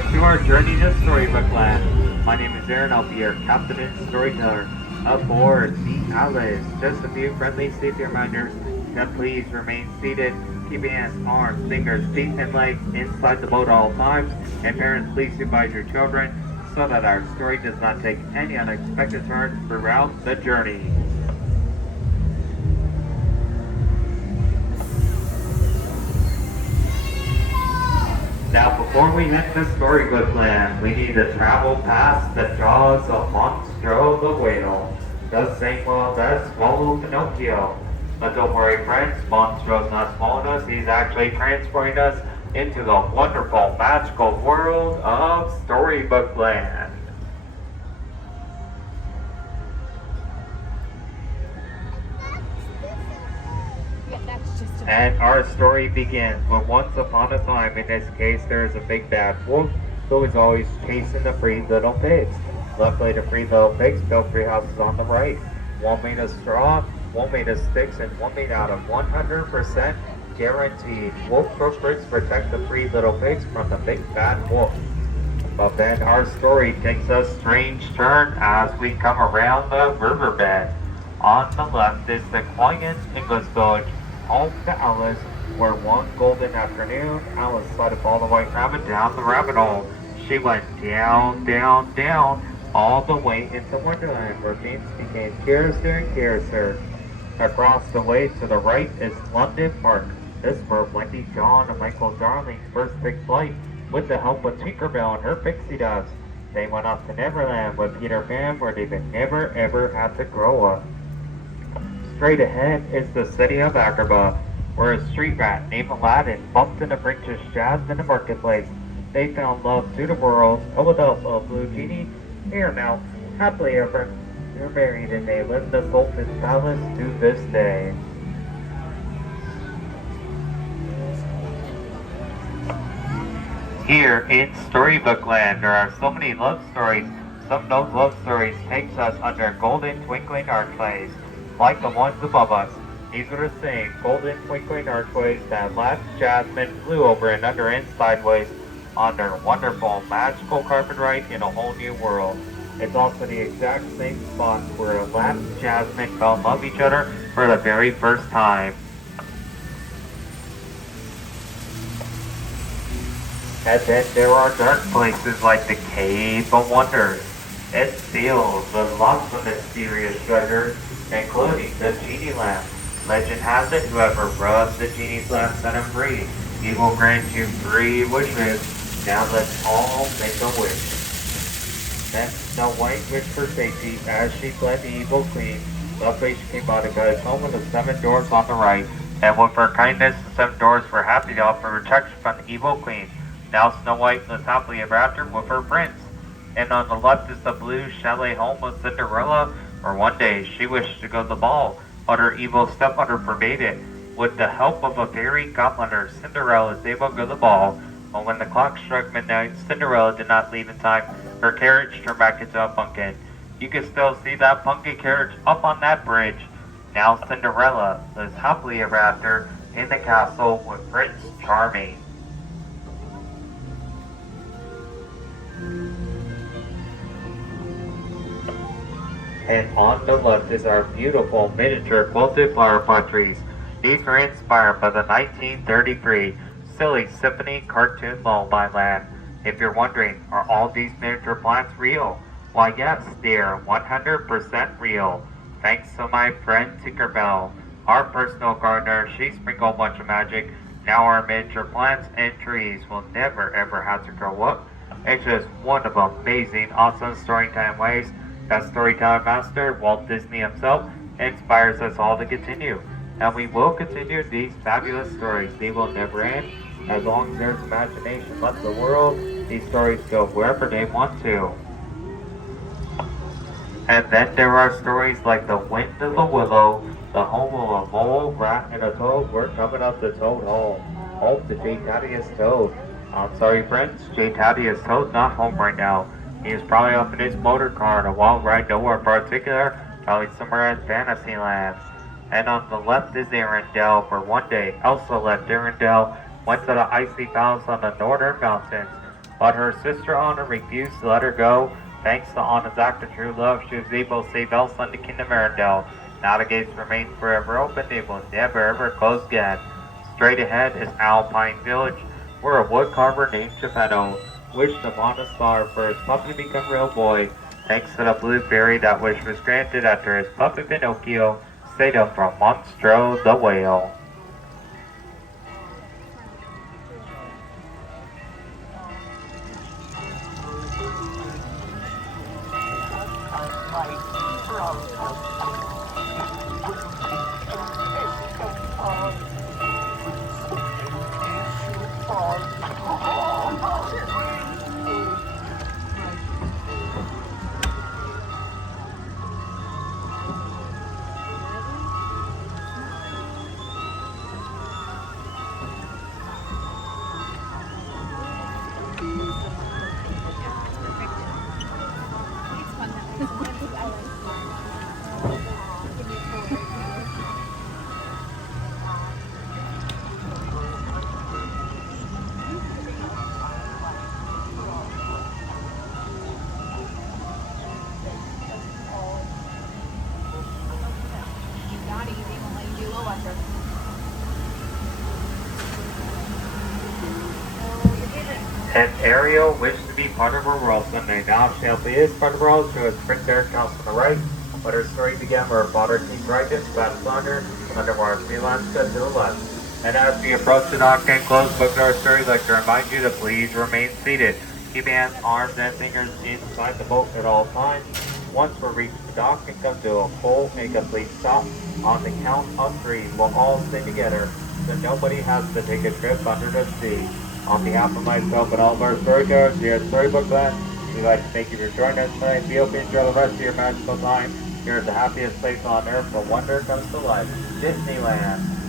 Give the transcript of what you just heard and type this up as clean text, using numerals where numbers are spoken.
course, to our journey to Storybook Land. My name is Aaron. I'll be your captain and storyteller aboard the Alice. Just a few friendly safety reminders that please remain seated, keeping hands, arms, fingers, feet, and legs inside the boat at all times. And parents, please supervise your children so that our story does not take any unexpected turns throughout the journey. Now, before we head to Storybook Land, we need to travel past the jaws of Monstro the whale, the same whale that swallowed Pinocchio. But don't worry, friends, Monstro's not swallowing us. He's actually transporting us into the wonderful, magical world of Storybook Land. And our story begins when once upon a time, in this case, there is a big bad wolf who is always chasing the three little pigs. Luckily, the three little pigs built three houses on the right. One made of straw, one made of sticks, and one made out of 100% guaranteed wolf-proof bricks to protect the three little pigs from the big bad wolf. But then our story takes a strange turn as we come around the riverbed. On the left is the quiet English village home to Alice, where one golden afternoon, Alice saw to follow the white rabbit down the rabbit hole. She went down, down, down, all the way into Wonderland, where games became curiouser and curiouser. Across the way to the right is London Park. This is where Wendy, John, and Michael Darling's first big flight, with the help of Tinkerbell and her pixie dust. They went off to Neverland with Peter Pan, where they never ever had to grow up. Straight ahead is the city of Agrabah, where a street rat named Aladdin bumped into Princess Jasmine in the marketplace. They found love to the world, and with the help of Blue Genie, they are now happily ever married, and they live in the Sultan's palace to this day. Here in Storybook Land, there are so many love stories. Some of those love stories takes us under golden twinkling archways, like the ones above us. These are the same golden twinkling archways that last Jasmine flew over and under and sideways on their wonderful magical carpet ride in a whole new world. It's also the exact same spot where Aladdin and Jasmine fell in love with each other for the very first time. And then there are dark places like the Cave of Wonders. It's filled with lots of mysterious treasures, including the Genie Lamp. Legend has it, whoever rubs the Genie's lamp set him free. He will grant you 3 wishes. Now let's all make a wish. Then Snow White wished for safety as she fled the evil queen. Luckily she came out of God's home with the 7 doors on the right, and with her kindness the 7 doors were happy to offer protection from the evil queen. Now Snow White lives happily ever after with her prince. And on the left is the blue chalet home of Cinderella, where one day she wished to go to the ball, but her evil stepmother forbade it. With the help of a fairy godmother, Cinderella is able to go to the ball, but when the clock struck midnight, Cinderella did not leave in time. Her carriage turned back into a pumpkin. You can still see that pumpkin carriage up on that bridge. Now Cinderella lives happily ever after in the castle with Prince Charming. And on the left is our beautiful miniature quilted flower pot trees. These were inspired by the 1933 Silly Symphony cartoon Lullaby Land. If you're wondering, are all these miniature plants real? Why yes, they're 100% real. Thanks to my friend Tinkerbell, our personal gardener. She sprinkled a bunch of magic. Now our miniature plants and trees will never ever have to grow up. It's just one of amazing, awesome storytime ways that storytelling master, Walt Disney himself, inspires us all to continue. And we will continue these fabulous stories. They will never end. As long as there's imagination left in the world, these stories go wherever they want to. And then there are stories like The Wind of the Willow, the home of a mole, rat, and a toad. We're coming up to Toad Hall, home to J. Thaddeus Toad. I'm sorry friends, J. Thaddeus Toad's not home right now. He is probably up in his motor car on a wild ride nowhere in particular, probably somewhere in Fantasyland. And on the left is Arendelle, where one day Elsa left Arendelle, went to the icy palace on the northern mountains. but her sister Anna refused to let her go. Thanks to Anna's act of true love, she was able to save Elsa and the Kingdom Arendelle. Now the gates remain forever open, they will never ever close again. Straight ahead is Alpine Village, where a woodcarver named Geppetto wished upon a star for his puppy to become a real boy. Thanks to the blue fairy, that wish was granted after his puppy Pinocchio saved him from Monstro the whale. And Ariel wished to be part of her world someday. Now she is part of her world. She was Prince Eric's house on the right, but her story began where her father King Dragons battled Thunder, underwater Freelanska to the left. And as we approach the dock and close book our story, I'd like to remind you to please remain seated. Keep hands, arms, and fingers inside the boat at all times. Once we reach the dock and come to a full and complete stop, on the count of three, we'll all stay together, so nobody has to take a trip under the sea. On behalf of myself and all of our storytellers here at Storybook Land, we'd like to thank you for joining us tonight. We hope you enjoy the rest of your magical time here at the happiest place on earth where wonder comes to life, Disneyland.